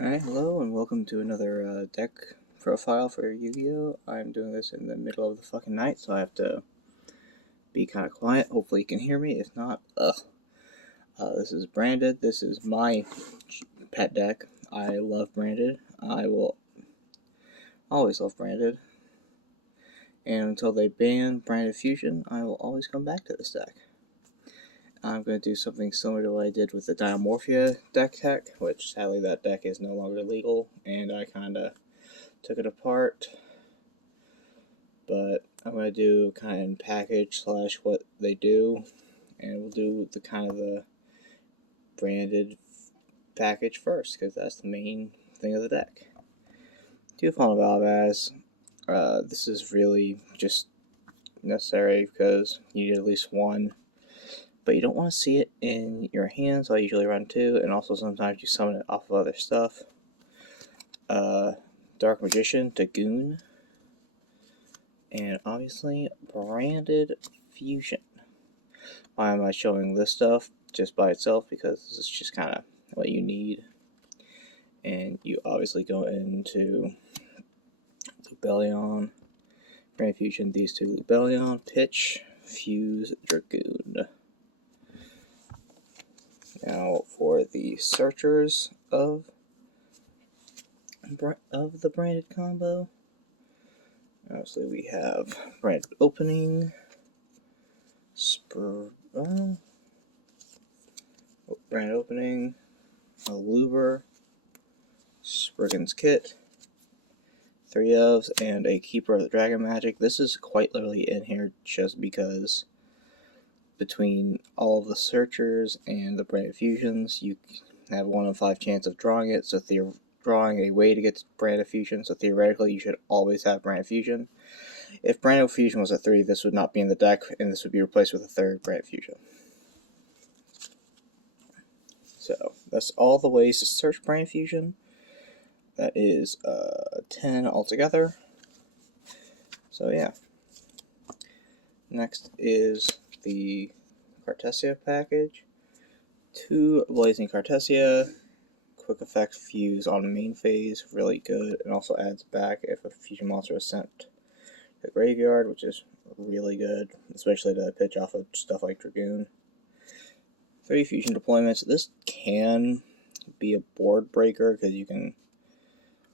Alright, hello and welcome to another deck profile for Yu-Gi-Oh! I'm doing this in the middle of the fucking night, so I have to be kind of quiet. Hopefully you can hear me. If not, this is Branded. This is my pet deck. I love Branded. I will always love Branded. And until they ban Branded Fusion, I will always come back to this deck. I'm going to do something similar to what I did with the Diamorphia deck tech, which sadly that deck is no longer legal, and I kind of took it apart. But I'm going to do kind of in package / what they do, and we'll do the kind of the branded package first, because that's the main thing of the deck. 2 Fauna Valvaz. This is really just necessary because you need at least 1. But you don't want to see it in your hands, so I usually run 2, and also sometimes you summon it off of other stuff. Dark Magician, Dagoon, and obviously Branded Fusion. Why am I showing this stuff just by itself? Because this is just kind of what you need. And you obviously go into Lubellion, Branded Fusion, these 2 Lubellion, Pitch, Fuse, Dragoon. Now for the searchers of the branded combo, obviously we have Branded Opening, Branded Opening, a Luber, Spriggan's Kit, 3 ofs, and a Keeper of the Dragon Magic. This is quite literally in here just because between all of the searchers and the Branded Fusions, you have 1 in 5 chance of drawing it, so drawing a way to get to Branded Fusion, so theoretically you should always have Branded Fusion. If Branded Fusion was a 3, this would not be in the deck, and this would be replaced with a 3rd Branded Fusion. So, that's all the ways to search Branded Fusion. That is 10 altogether. So yeah. Next is the Cartesia package. 2 Blazing Cartesia. Quick effect Fuse on main phase, really good, and also adds back if a fusion monster is sent to the graveyard, which is really good, especially to pitch off of stuff like Dragoon. 3 fusion deployments. This can be a board breaker because you can,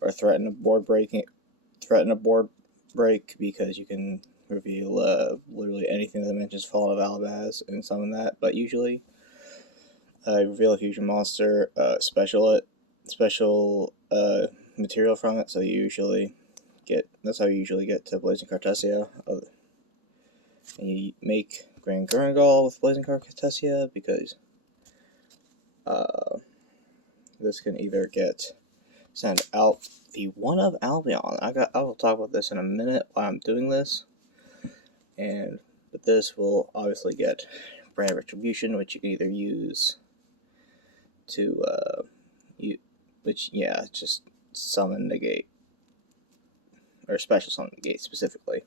or threaten a board break because you can reveal literally anything that mentions Fallen of Alabaz and summon that. But usually, reveal a fusion monster, special material from it. So you usually that's how you usually get to Blazing Cartesia. And you make Grand Gurungal with Blazing Cartesia because this can either get sent out the 1 of Albion. I will talk about this in a minute while I'm doing this. But this will obviously get Brand Retribution, which you can either use to just summon negate, or special summon negate specifically.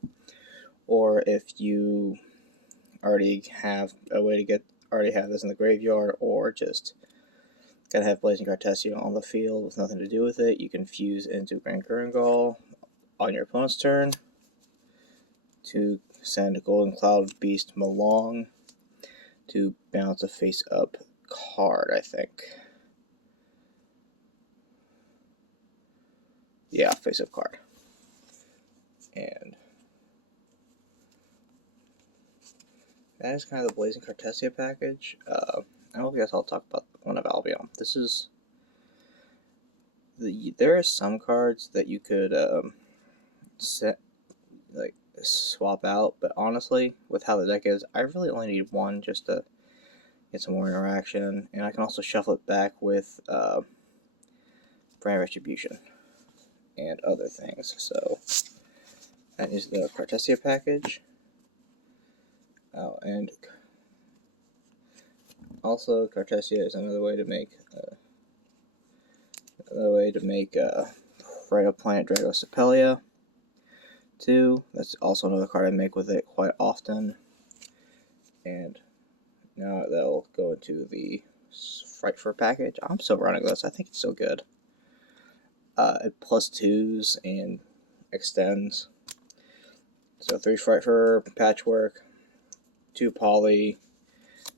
Or if you already have a way to have this in the graveyard, or just gotta have Blazing Cartesia on the field with nothing to do with it, you can fuse into Grand Gurungal on your opponent's turn to send a Golden Cloud Beast Malong to bounce a face-up card, I think. Yeah, face-up card. And that is kind of the Blazing Cartesia package. I guess I'll talk about 1 of Albion. This is there are some cards that you could swap out, but honestly, with how the deck is, I really only need 1 just to get some more interaction, and I can also shuffle it back with Brand Retribution and other things. So that is the Cartesia package. Oh, and also Cartesia is another way to make Planet Drago Sepelia 2. That's also another card I make with it quite often. And now that'll go into the Fright for package. I'm still running this. I think it's so good. It plus 2s and extends. So 3 fright for patchwork, 2 poly,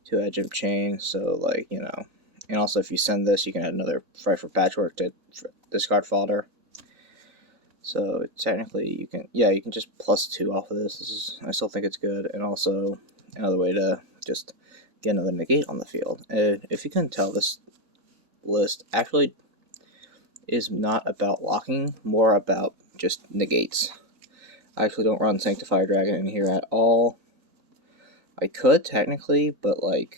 2 edge of chain. So like, you know, and also if you send this, you can add another fright for patchwork to discard fodder. So technically, you can just plus 2 off of this. I still think it's good, and also another way to just get another negate on the field. If you can tell, this list actually is not about locking, more about just negates. I actually don't run Sanctified Dragon in here at all. I could technically, but like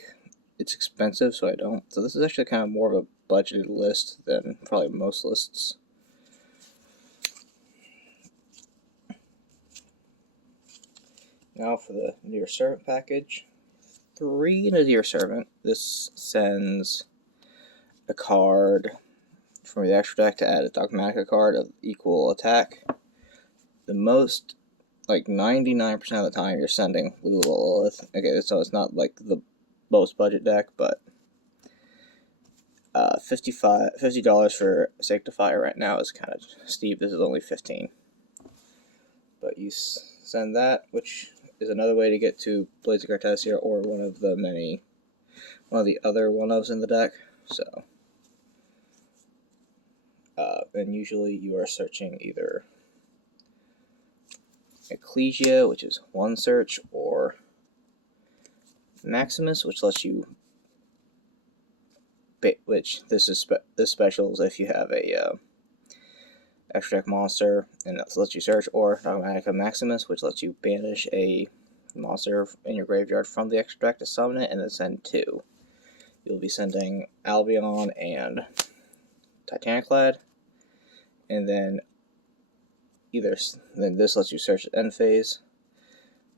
it's expensive, so I don't. So this is actually kind of more of a budgeted list than probably most lists. Now for the Near Servant package. 3 Nadir Servant. This sends a card from the extra deck to add a Dogmatica card of equal attack. The most, like 99% of the time, you're sending Lilith. Okay, so it's not like the most budget deck, but $50 for Sanctifier right now is kind of steep. This is only 15. But you send that, which is another way to get to Blades of Cartesia or one of the other 1-ofs in the deck. So, and usually you are searching either Ecclesia, which is 1 search, or Maximus, which lets you, this special is if you have a extra deck monster and it lets you search, or Dogmatica Maximus, which lets you banish a monster in your graveyard from the extra deck to summon it and then send 2. You'll be sending Albion and Titaniclad, and then this lets you search at end phase,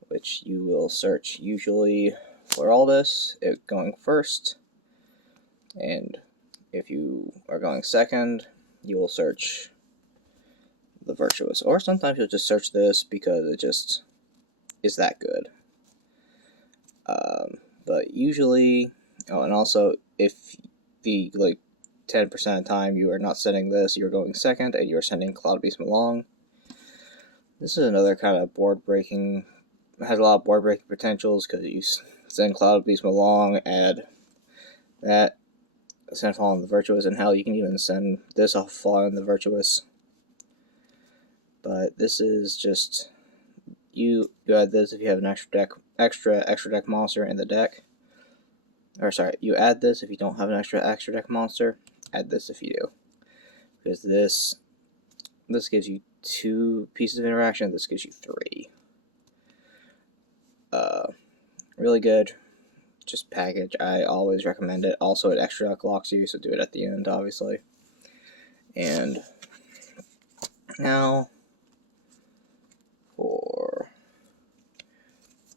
which you will search usually Floraldus going first, and if you are going second, you will search the Virtuous, or sometimes you'll just search this because it just is that good. But usually, and also if the 10% of the time you are not sending this, you're going second and you're sending Cloud Beast Malong. This is another kind of board-breaking, has a lot of board-breaking potentials because you send Cloud Beast Malong, add that, send Fallen the Virtuous, and hell, you can even send this off Fallen the Virtuous. But this is just, you add this if you have an extra deck monster in the deck. Or sorry, you add this if you don't have an extra deck monster. Add this if you do, because this gives you 2 pieces of interaction. This gives you 3. Really good. Just package. I always recommend it. Also, it extra deck locks you, so do it at the end, obviously. And now for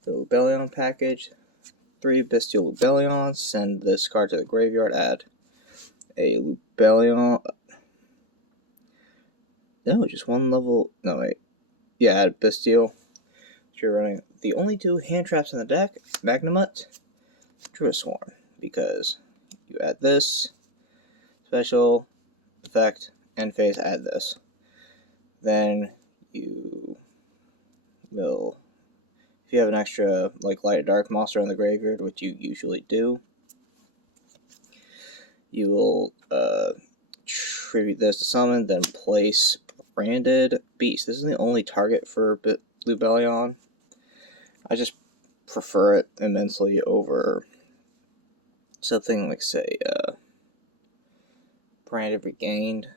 the Lubellion package. 3 Bestial Lubellions. Send this card to the graveyard. Add a Lubellion. No, just 1 level. No, wait. Yeah, add Bestial. You're running the only 2 hand traps in the deck, Magnamut, Druisworn, because you add this special effect, end phase, add this. Then you will, if you have an extra like light or dark monster in the graveyard, which you usually do, you will tribute this to summon, then place Branded Beast. This is the only target for Lubellion. I just prefer it immensely over something like, say, Branded Regained.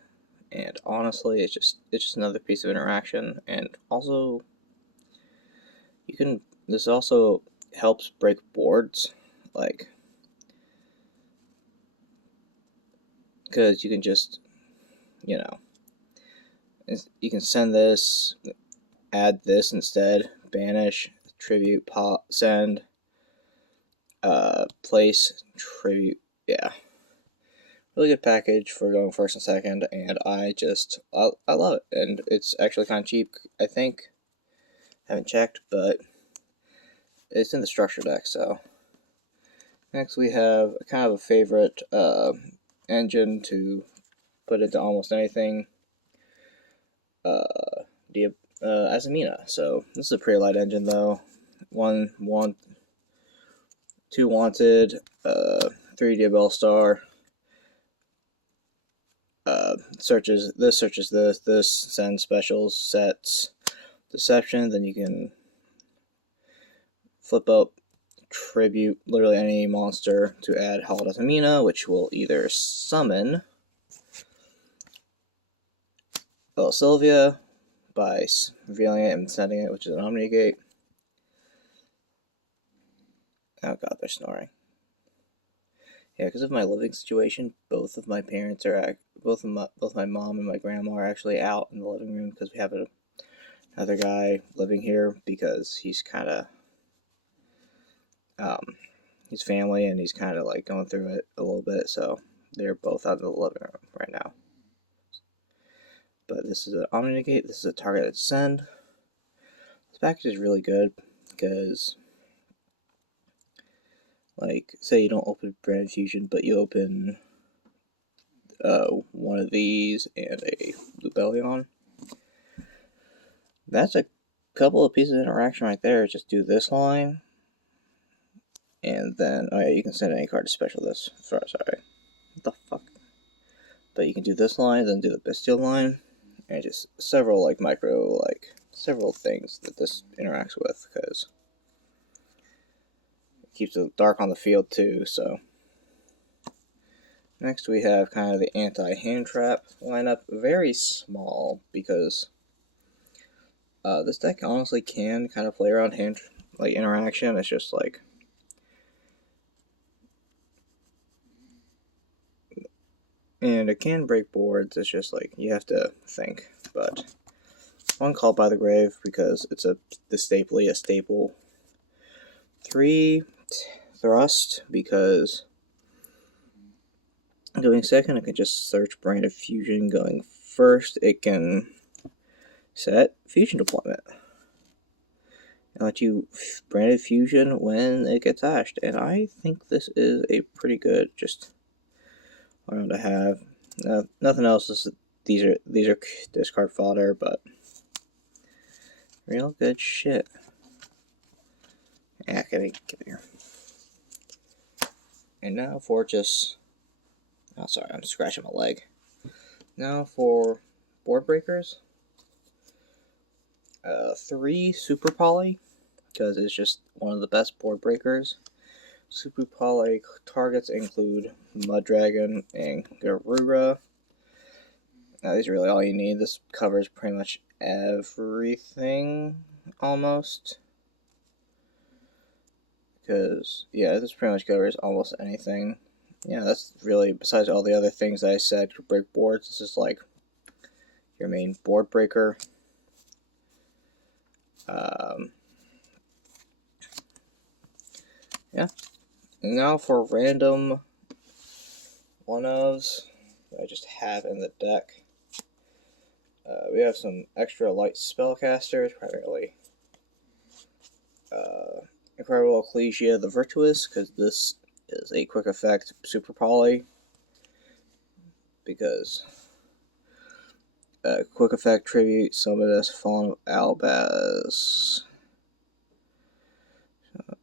And honestly, it's just another piece of interaction. And also, this also helps break boards, like, because you can just, you know, you can send this, add this instead, banish, tribute, pop, send, place, tribute, yeah. Really good package for going first and second, and I love it, and it's actually kind of cheap, I think. Haven't checked, but it's in the structure deck, so. Next we have kind of a favorite engine to put into almost anything, Azamina. So this is a pretty light engine though. Two wanted, 3 Bellstar. Searches this, send specials, sets, deception. Then you can flip up tribute literally any monster to add Haldazamina, which will either summon Sylvia by revealing it and sending it, which is an Omnigate. Oh god, they're snoring. Yeah, because of my living situation, both my mom and my grandma are actually out in the living room because we have another guy living here because he's kind of his family and he's kind of like going through it a little bit, so they're both out in the living room right now. But this is an Omnigate. This is a targeted send. This package is really good because, like, say you don't open Brand Fusion, but you open one of these and a Lubellion. That's a couple of pieces of interaction right there. Just do this line, and then oh yeah, you can send any card to special this. Sorry, what the fuck? But you can do this line, then do the Bestial line, and just several several things that this interacts with because it keeps it dark on the field too. So next we have kind of the anti-hand trap lineup. Very small because this deck honestly can kind of play around hand interaction. It's just like and it can break boards. It's just like you have to think. But one Called by the Grave because it's a staple. 3 Thrust because going second, it can just search Branded Fusion. Going first, it can set Fusion Deployment and let you Branded Fusion when it gets hashed. And I think this is a pretty good just around to have. Nothing else is these are discard fodder, but real good shit. Yeah, get here. And now for just oh sorry, I'm scratching my leg. Now for board breakers. 3 Super Poly because it's just one of the best board breakers. Super Poly targets include Mud Dragon and Garura. These are really all you need. This covers pretty much everything, almost. Because, yeah, this pretty much covers almost anything. Yeah, that's really, besides all the other things that I said to break boards, this is like your main board breaker. Yeah. And now for random one-ofs that I just have in the deck. We have some extra light spellcasters, primarily Incredible Ecclesia the Virtuous, because this is a quick effect Super Poly. Because quick effect tribute summon as Fallen of Albaz.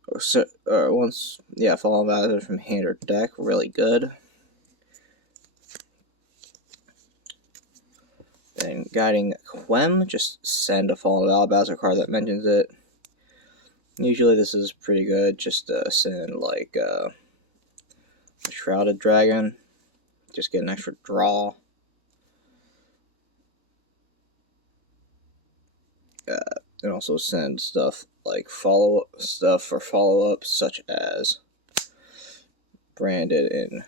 Fallen of Albaz from hand or deck, really good. Then Guiding Quem, just send a Fallen of Albaz card that mentions it. Usually this is pretty good, just send like a Shrouded Dragon, just get an extra draw. And also send stuff like follow-ups such as Branded in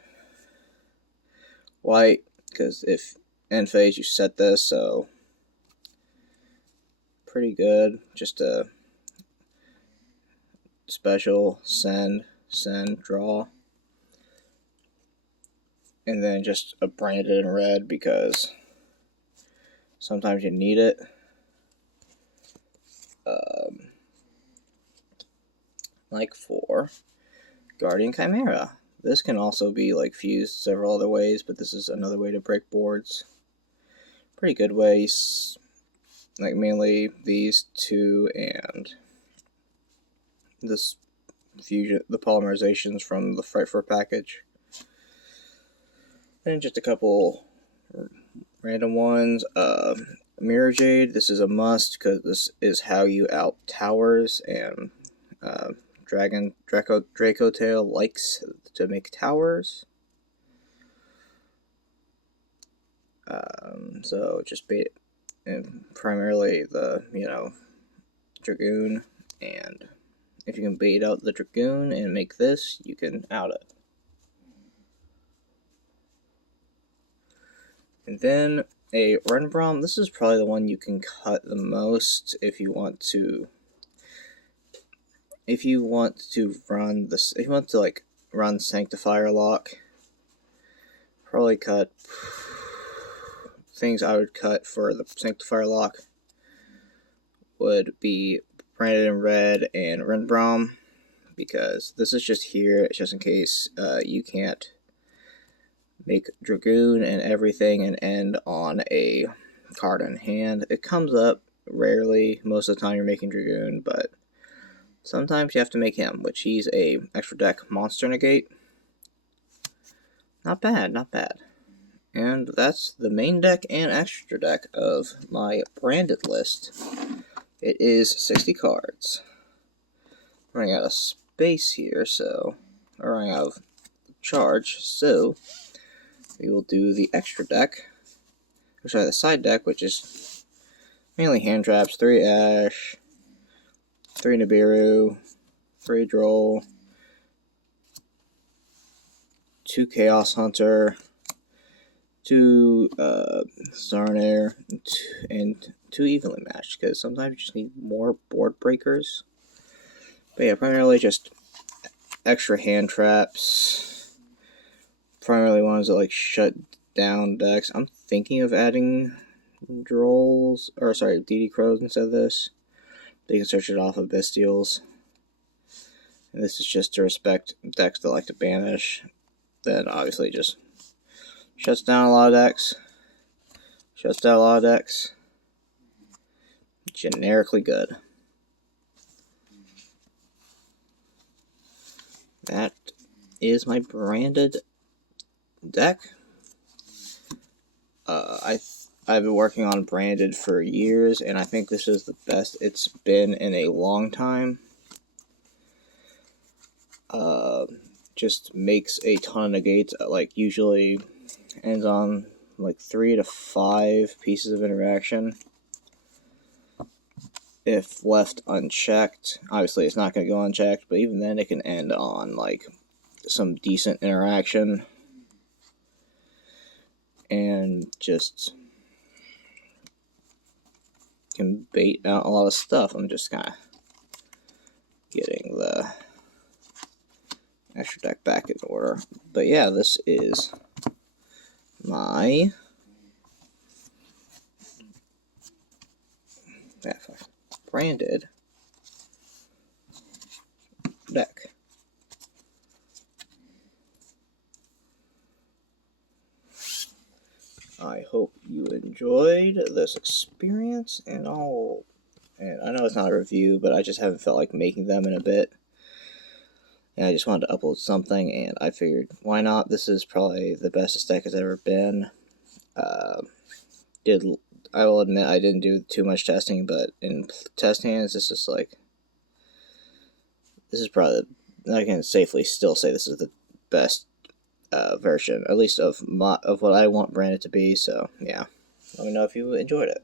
white, because if end phase you set this, so pretty good. Just a special send, draw, and then just a Branded in red because sometimes you need it. Like for Guardian Chimera. This can also be like fused several other ways, but this is another way to break boards. Pretty good ways. like mainly these two and this fusion, the polymerizations from the Frightful package, and just a couple random ones. Mirror Jade, this is a must because this is how you out towers, and Draco Tail likes to make towers. So just bait, and primarily the Dragoon, and if you can bait out the Dragoon and make this, you can out it. And then a Renbrom, this is probably the one you can cut the most if you want to run this, if you want to like run Sanctifier Lock. Probably cut things I would cut for the Sanctifier Lock would be Branded in Red and Renbrom, because this is just here, it's just in case you can't make Dragoon and everything and end on a card in hand. It comes up rarely, most of the time you're making Dragoon, but sometimes you have to make him, which he's a extra deck monster negate. Not bad, not bad. And that's the main deck and extra deck of my branded list. It is 60 cards. Running out of space here, so I'm running out of charge, so we will do the extra deck, or sorry, the side deck, which is mainly hand traps, 3 Ash, 3 Nibiru, 3 Droll, 2 Chaos Hunter, 2 Zarnair, and 2 evenly matched, because sometimes you just need more board breakers. But yeah, primarily just extra hand traps, primarily ones that like shut down decks. I'm thinking of adding Drolls, or sorry, DD Crows instead of this. They can search it off of Bestials. And this is just to respect decks that like to banish. Then obviously just shuts down a lot of decks. Shuts down a lot of decks. Generically good. That is my branded deck. I've been working on branded for years, and I think this is the best it's been in a long time. Just makes a ton of negates. Like usually ends on like 3 to 5 pieces of interaction. If left unchecked, obviously it's not going to go unchecked, but even then it can end on like some decent interaction. And just can bait out a lot of stuff. I'm just kind of getting the extra deck back in order. But yeah, this is my branded deck. I hope you enjoyed this experience, and I know it's not a review, but I just haven't felt like making them in a bit. And I just wanted to upload something, and I figured, why not? This is probably the best this deck has ever been. I will admit I didn't do too much testing, but in test hands, this is probably, I can safely still say this is the best version, at least of what I want branded to be. So yeah, let me know if you enjoyed it.